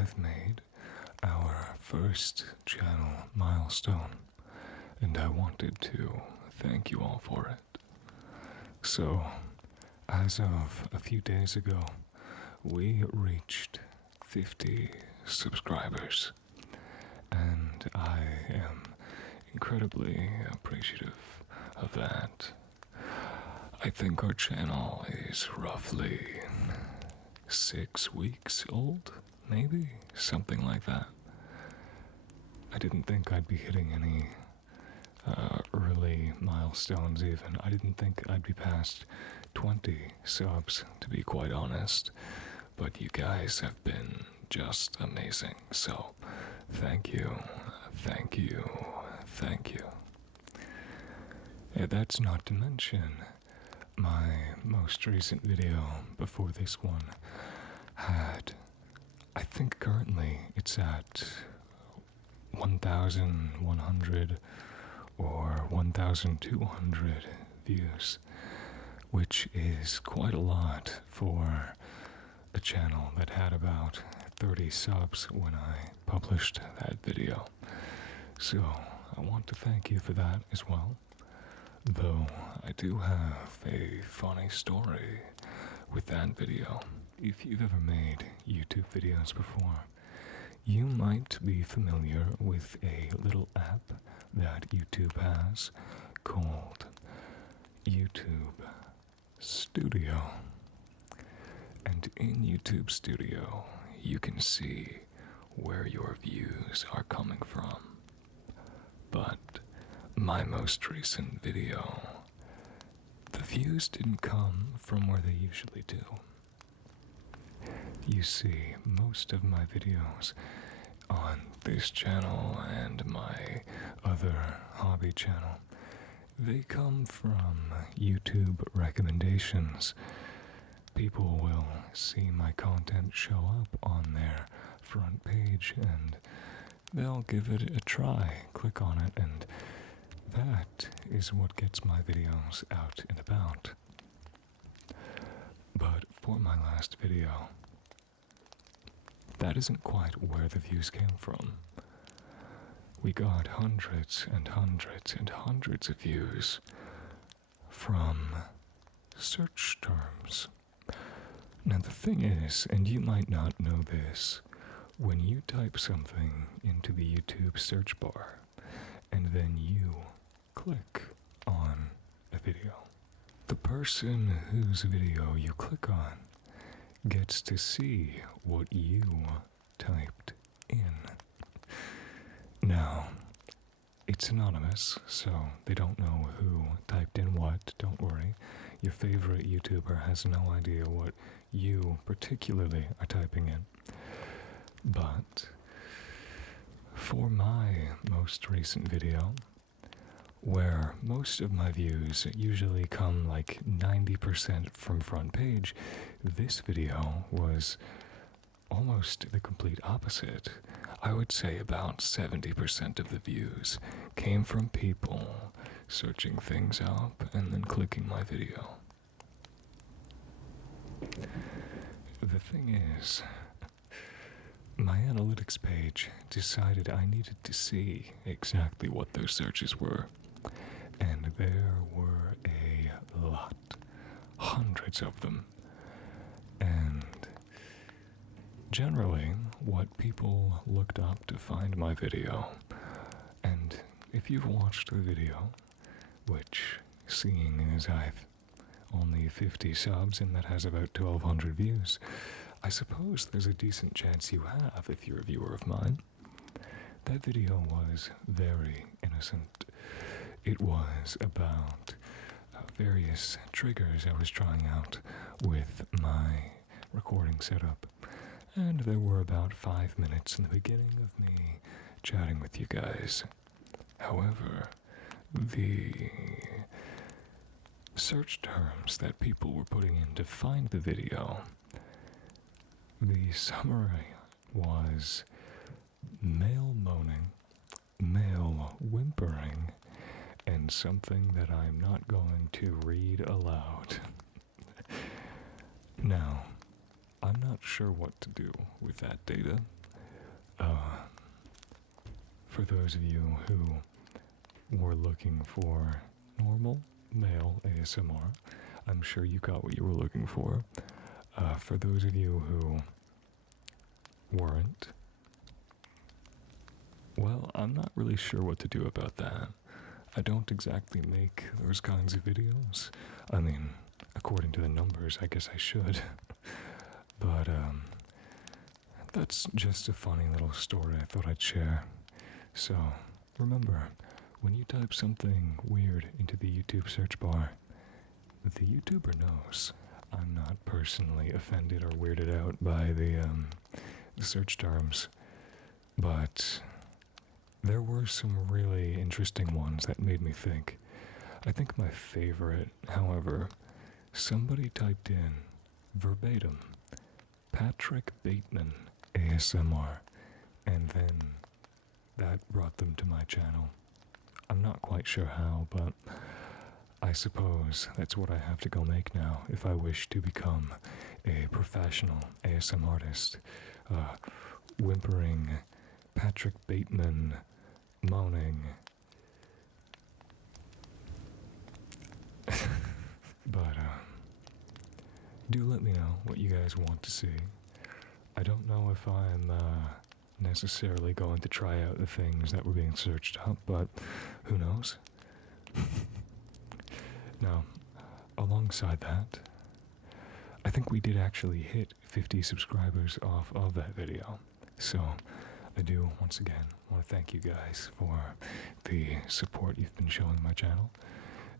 have made our first channel milestone, and I wanted to thank you all for it. So, as of a few days ago, we reached 50 subscribers, and I am incredibly appreciative of that. I think our channel is roughly 6 weeks old, maybe? Something like that. I didn't think I'd be hitting any early milestones even. I didn't think I'd be past 20 subs, to be quite honest. But you guys have been just amazing. So, thank you, thank you, thank you. Yeah, that's not to mention my most recent video before this one had, I think currently it's at 1,100 or 1,200 views, which is quite a lot for a channel that had about 30 subs when I published that video. So I want to thank you for that as well. Though I do have a funny story with that video. If you've ever made YouTube videos before, you might be familiar with a little app that YouTube has called YouTube Studio. And in YouTube Studio, you can see where your views are coming from. But my most recent video, the views didn't come from where they usually do. You see, most of my videos on this channel and my other hobby channel, they come from YouTube recommendations. People will see my content show up on their front page and they'll give it a try, click on it, and that is what gets my videos out and about. But for my last video, that isn't quite where the views came from. We got hundreds and hundreds and hundreds of views from search terms. Now the thing is, and you might not know this, when you type something into the YouTube search bar and then you click on a video, the person whose video you click on gets to see what you typed in. Now, it's anonymous, so they don't know who typed in what. Don't worry. Your favorite YouTuber has no idea what you particularly are typing in. But for my most recent video, where most of my views usually come like 90% from front page, this video was almost the complete opposite. I would say about 70% of the views came from people searching things up and then clicking my video. The thing is, my analytics page decided I needed to see exactly what those searches were. And there were a lot, hundreds of them. And generally, what people looked up to find my video, and if you've watched the video, which, seeing as I've only 50 subs and that has about 1,200 views, I suppose there's a decent chance you have if you're a viewer of mine. That video was very innocent. It was about various triggers I was trying out with my recording setup. And there were about 5 minutes in the beginning of me chatting with you guys. However, the search terms that people were putting in to find the video, the summary was male moaning, male whimpering, and something that I'm not going to read aloud. Now, I'm not sure what to do with that data. For those of you who were looking for normal male ASMR, I'm sure you got what you were looking for. For those of you who weren't, well, I'm not really sure what to do about that. I don't exactly make those kinds of videos. I mean, according to the numbers, I guess I should. But, that's just a funny little story I thought I'd share. So, remember, when you type something weird into the YouTube search bar, the YouTuber knows I'm not personally offended or weirded out by the search terms, but there were some really interesting ones that made me think. I think my favorite, however, somebody typed in verbatim Patrick Bateman ASMR, and then that brought them to my channel. I'm not quite sure how, but I suppose that's what I have to go make now if I wish to become a professional ASM artist. Whimpering, Patrick Bateman, moaning. But, do let me know what you guys want to see. I don't know if I'm necessarily going to try out the things that were being searched up, but who knows? Now, alongside that, I think we did actually hit 50 subscribers off of that video. So, I do, once again, want to thank you guys for the support you've been showing my channel.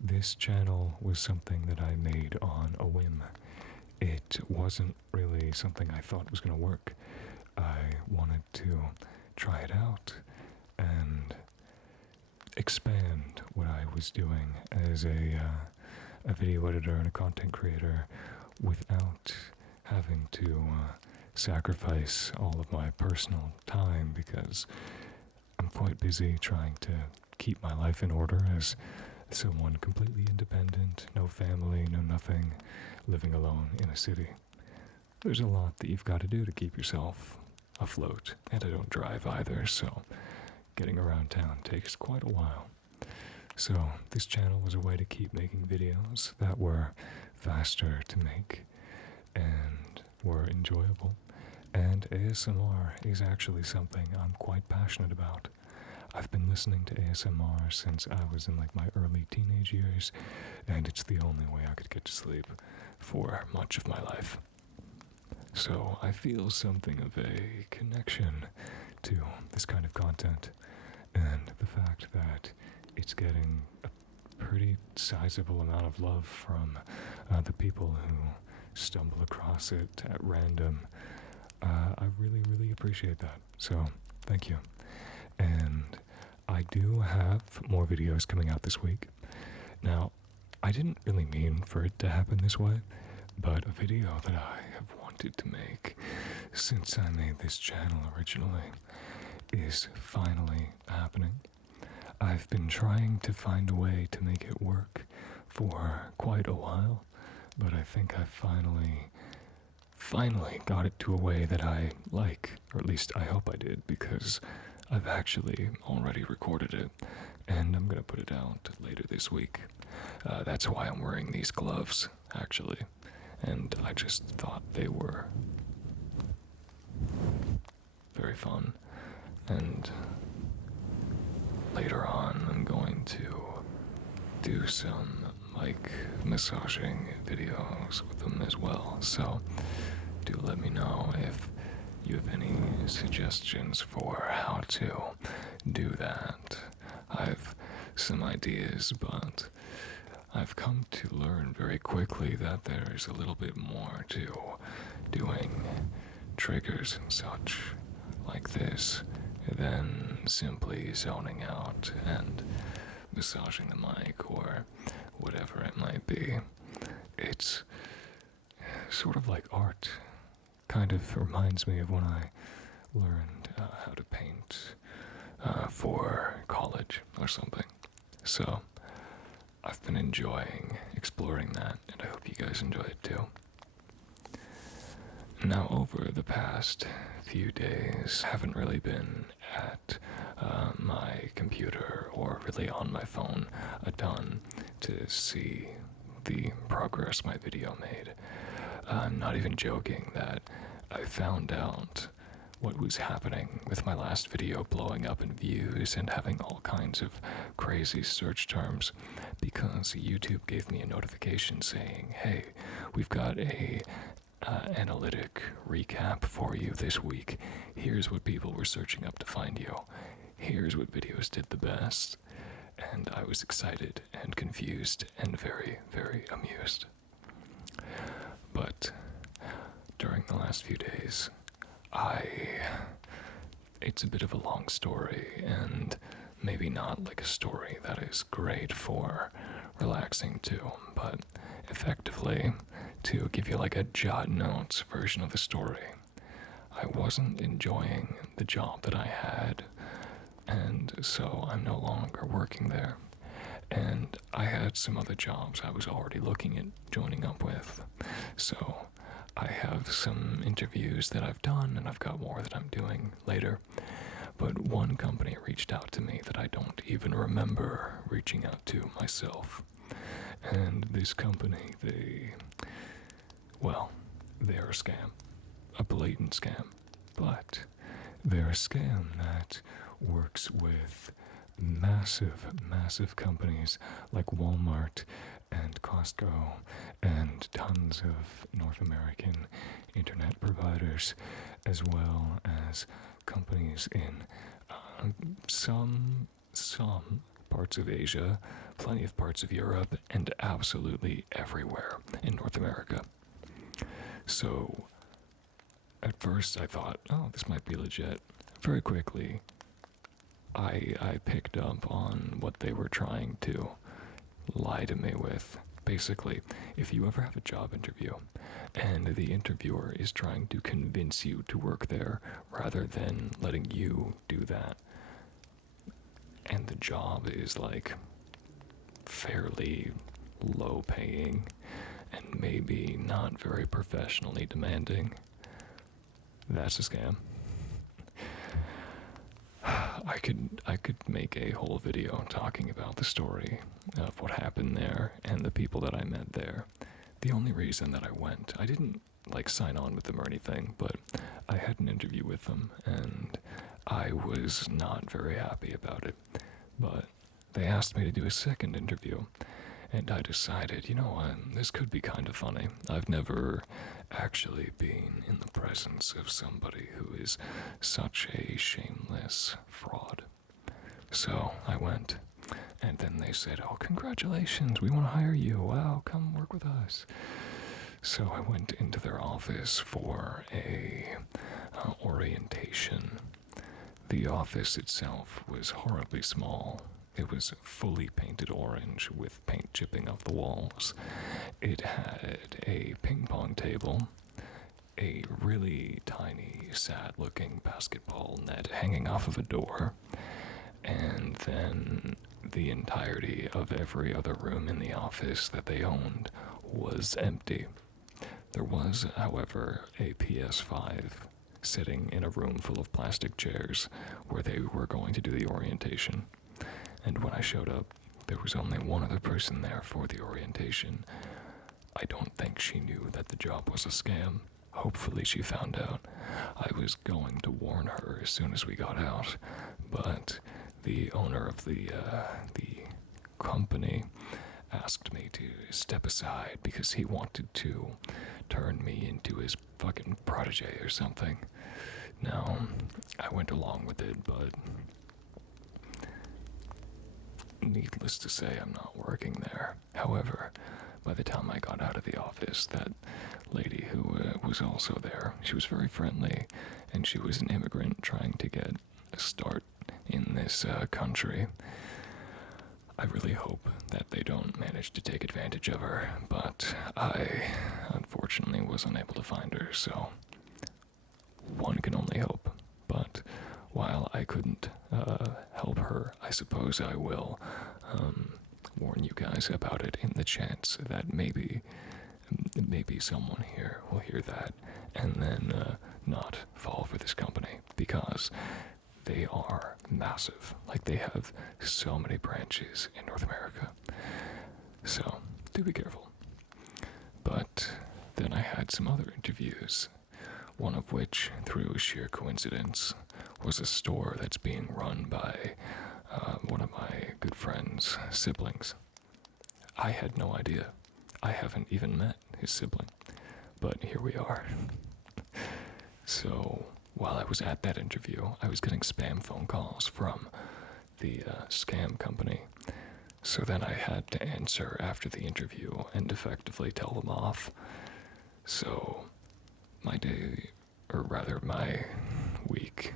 This channel was something that I made on a whim. It wasn't really something I thought was going to work. I wanted to try it out and expand what I was doing as a video editor and a content creator without having to sacrifice all of my personal time, because I'm quite busy trying to keep my life in order as someone completely independent, no family, no nothing, living alone in a city. There's a lot that you've got to do to keep yourself afloat, and I don't drive either, so getting around town takes quite a while. So this channel was a way to keep making videos that were faster to make and were enjoyable. And ASMR is actually something I'm quite passionate about. I've been listening to ASMR since I was in like my early teenage years, and it's the only way I could get to sleep for much of my life. So I feel something of a connection to this kind of content, and the fact that it's getting a pretty sizable amount of love from the people who stumble across it at random. I really, really appreciate that. So, thank you. And I do have more videos coming out this week. Now, I didn't really mean for it to happen this way, but a video that I have wanted to make since I made this channel originally is finally happening. I've been trying to find a way to make it work for quite a while, but I think I finally got it to a way that I like, or at least I hope I did, because I've actually already recorded it, and I'm gonna put it out later this week. That's why I'm wearing these gloves, actually, and I just thought they were very fun, and later on I'm going to do some mic massaging videos with them as well, so do let me know if you have any suggestions for how to do that. I've some ideas, but I've come to learn very quickly that there's a little bit more to doing triggers and such like this than simply zoning out and massaging the mic or whatever it might be. It's sort of like art. Kind of reminds me of when I learned how to paint for college or something. So I've been enjoying exploring that, and I hope you guys enjoy it too. Now, over the past few days, I haven't really been at my computer or really on my phone a ton to see the progress my video made. I'm not even joking that I found out what was happening with my last video blowing up in views and having all kinds of crazy search terms because YouTube gave me a notification saying, hey, we've got a analytic recap for you this week. Here's what people were searching up to find you. Here's what videos did the best. And I was excited and confused and very, very amused. But during the last few days, it's a bit of a long story, and maybe not like a story that is great for relaxing to, but effectively to give you like a jot notes version of the story. I wasn't enjoying the job that I had, and so I'm no longer working there. And I had some other jobs I was already looking at joining up with. So I have some interviews that I've done, and I've got more that I'm doing later. But one company reached out to me that I don't even remember reaching out to myself. And this company, they're a scam. A blatant scam. But they're a scam that works with massive, massive companies like Walmart and Costco and tons of North American internet providers, as well as companies in some parts of Asia, plenty of parts of Europe, and absolutely everywhere in North America. So at first I thought, oh, this might be legit. Very quickly, I picked up on what they were trying to lie to me with. Basically, if you ever have a job interview and the interviewer is trying to convince you to work there rather than letting you do that, and the job is like fairly low paying and maybe not very professionally demanding, that's a scam. I could make a whole video talking about the story of what happened there and the people that I met there. The only reason that I went, I didn't like sign on with them or anything, but I had an interview with them and I was not very happy about it. But they asked me to do a second interview, and I decided, you know what, this could be kind of funny. I've never actually been in the presence of somebody who is such a shameless fraud. So I went, and then they said, oh, congratulations, we want to hire you. Wow, come work with us. So I went into their office for a orientation. The office itself was horribly small. It was fully painted orange with paint chipping off the walls. It had a ping pong table, a really tiny, sad-looking basketball net hanging off of a door, and then the entirety of every other room in the office that they owned was empty. There was, however, a PS5 sitting in a room full of plastic chairs where they were going to do the orientation. And when I showed up, there was only one other person there for the orientation. I don't think she knew that the job was a scam. Hopefully she found out. I was going to warn her as soon as we got out, but the owner of the company asked me to step aside because he wanted to turn me into his fucking protege or something. Now, I went along with it, but needless to say, I'm not working there. However, by the time I got out of the office, that lady who was also there, she was very friendly, and she was an immigrant trying to get a start in this country. I really hope that they don't manage to take advantage of her, but I unfortunately was unable to find her, so one can only hope. But while I couldn't help her, I suppose I will warn you guys about it in the chance that maybe someone here will hear that and then not fall for this company, because they are massive. Like, they have so many branches in North America. So, do be careful. But then I had some other interviews, one of which, through sheer coincidence, was a store that's being run by one of my good friend's siblings. I had no idea. I haven't even met his sibling, but here we are. So, while I was at that interview, I was getting spam phone calls from the scam company. So then I had to answer after the interview and effectively tell them off. So my day, or rather my week,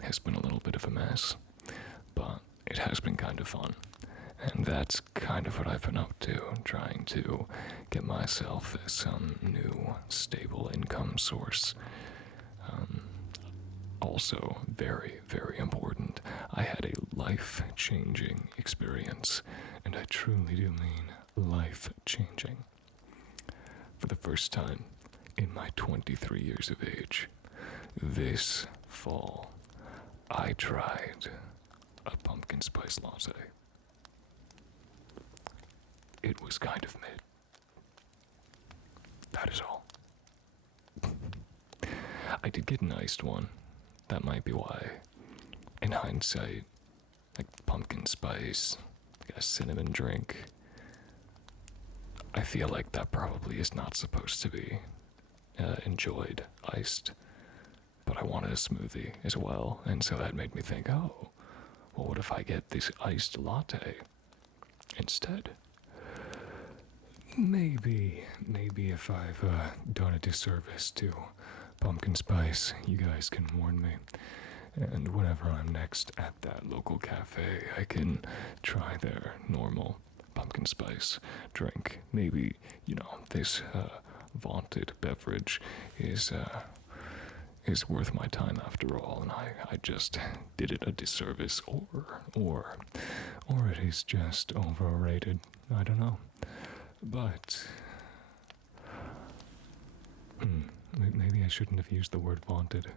has been a little bit of a mess, but it has been kind of fun. And that's kind of what I've been up to, trying to get myself some new stable income source. Also, very, very important, I had a life-changing experience, and I truly do mean life-changing. For the first time in my 23 years of age, this fall, I tried a pumpkin spice latte. It was kind of mid. That is all. I did get an iced one. That might be why. In hindsight, like pumpkin spice, like a cinnamon drink, I feel like that probably is not supposed to be enjoyed iced. But I wanted a smoothie as well, and so that made me think, oh, well, what if I get this iced latte instead? Maybe if I've done a disservice to pumpkin spice, you guys can warn me. And whenever I'm next at that local cafe, I can try their normal pumpkin spice drink. Maybe, this Vaunted beverage is worth my time after all, and I just did it a disservice, or it is just overrated. I don't know. But maybe I shouldn't have used the word vaunted.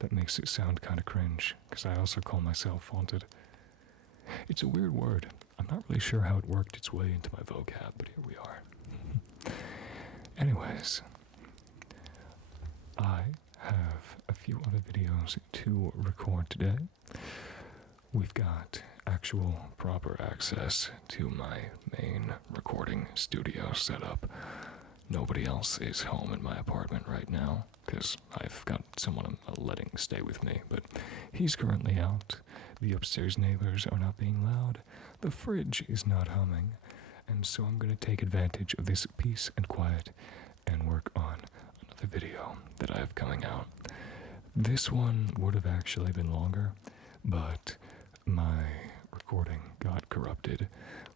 That makes it sound kind of cringe, because I also call myself vaunted. It's a weird word. I'm not really sure how it worked its way into my vocab, but here we are. Anyways, I have a few other videos to record today. We've got actual proper access to my main recording studio setup. Nobody else is home in my apartment right now, because I've got someone I'm letting stay with me, but he's currently out. The upstairs neighbors are not being loud. The fridge is not humming. And so I'm going to take advantage of this peace and quiet and work on another video that I have coming out. This one would have actually been longer, but my recording got corrupted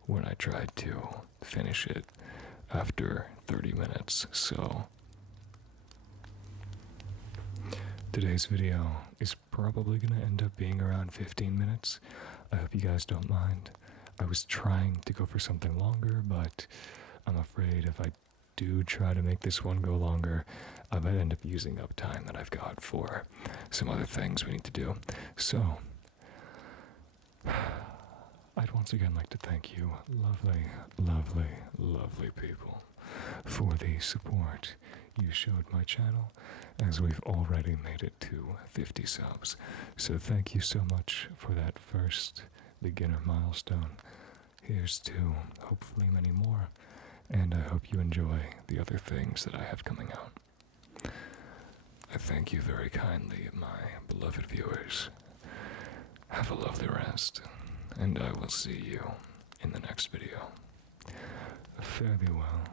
when I tried to finish it after 30 minutes, so today's video is probably going to end up being around 15 minutes. I hope you guys don't mind. I was trying to go for something longer, but I'm afraid if I do try to make this one go longer, I might end up using up time that I've got for some other things we need to do. So, I'd once again like to thank you, lovely, lovely, lovely people, for the support you showed my channel, as we've already made it to 50 subs. So thank you so much for that first beginner milestone. Here's to hopefully many more, and I hope you enjoy the other things that I have coming out. I thank you very kindly, my beloved viewers. Have a lovely rest, and I will see you in the next video. Fare thee well.